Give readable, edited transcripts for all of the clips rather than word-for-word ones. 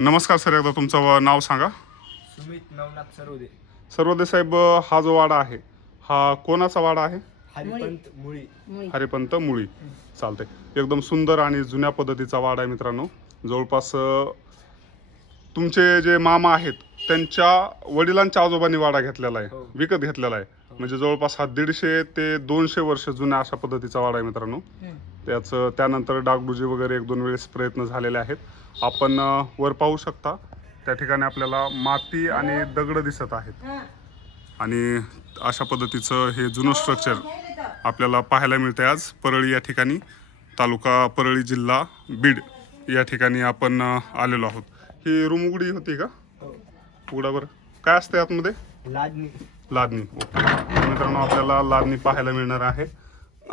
नमस्कार सर, एकदा तुमचं नाव सांगा. सुमित नवनाथ सरवदे. सर्वदे साहेब, हा जो वाडा आहे हा कोणाचा वाडा आहे? हरिपंत मुळी. हरिपंत मुळी. चालते. एकदम सुंदर आणि जुन्या पद्धतीचा वाडा आहे मित्रांनो. जवळपास तुमचे जे मामा आहेत त्यांच्या वडिलांच्या आजोबांनी वाडा घेतलेला आहे, विकत घेतलेला आहे. म्हणजे जवळपास हा 150 ते 200 वर्ष जुन्या अशा पद्धतीचा वाडा आहे मित्रांनो. त्याचं त्यानंतर डागडुजी वगैरे 1-2 वेळेस प्रयत्न झालेले आहेत. आपण वर पाहू शकता, त्या ठिकाणी आपल्याला माती आणि दगड दिसत आहेत. आणि अशा पद्धतीचं हे जुनं स्ट्रक्चर आपल्याला पाहायला मिळते आज परळी या ठिकाणी. तालुका परळी, जिल्हा बीड या ठिकाणी आपण आलेलो आहोत. ही रूम उघडी होती का? उघडा बरं. काय असते आतमध्ये? लादणी. ओके मित्रांनो, आपल्याला लादणी पाहायला मिळणार आहे.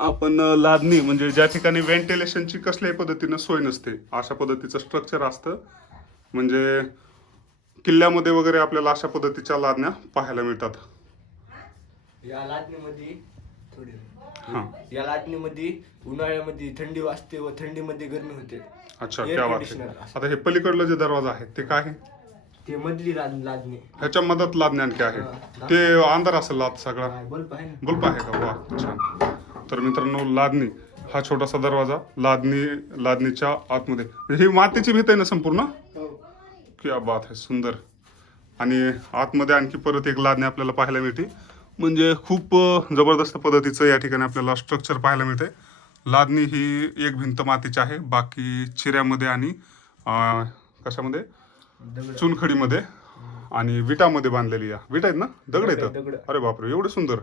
आपण लादणी म्हणजे ज्या ठिकाणी व्हेंटिलेशनची कसल्याही पद्धतीनं सोय नसते अशा पद्धतीचं स्ट्रक्चर असतं. म्हणजे किल्ल्यामध्ये वगैरे आपल्याला अशा पद्धतीच्या लादण्या पाहायला मिळतात. या लादणीमध्ये उन्हाळ्यामध्ये थंडी वाजते व थंडीमध्ये गरमी होते. अच्छा, क्या बात आहे. आता हे पलीकडलं जे दरवाजा आहे ते काय आहे? ते मधली लादणी. ह्याच्या मदत लादणी आणखी आहे. ते अंधार असेल आत सगळा. बल्ब आहे ना. बल्ब आहे का? वा, छान. तर मित्रांनो, लादणी हा छोटासा दरवाजा लादणीच्या आतमध्ये. ही मातीची भीत आहे ना संपूर्ण? क्या बात आहे, सुंदर. आणि आतमध्ये आणखी परत एक लादणी आपल्याला पाहायला मिळते. म्हणजे खूप जबरदस्त पद्धतीचं या ठिकाणी आपल्याला स्ट्रक्चर पाहायला मिळते. लादणी ही एक भिंत मातीची आहे, बाकी चिऱ्यामध्ये आणि कशामध्ये? चुनखडीमध्ये आणि विटामध्ये बांधलेली. या विटा आहेत ना? दगड आहेत. अरे बापरे, एवढे सुंदर,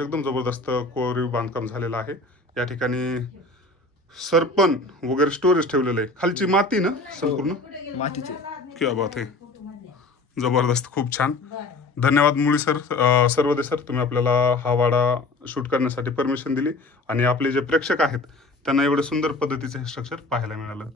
एकदम जबरदस्त कोरीव बांधकाम झालेलं आहे. या ठिकाणी सरपण वगैरे स्टोरेज ठेवलेलं आहे. खालची माती ना संपूर्ण? मातीचे. क्या बात आहे, जबरदस्त, खूप छान. धन्यवाद मुळी सर, सर्वदे सर, तुम्ही आपल्याला हा वाडा शूट करण्यासाठी परमिशन दिली आणि आपले जे प्रेक्षक आहेत त्यांना एवढे सुंदर पद्धतीचं हे स्ट्रक्चर पाहायला मिळालं.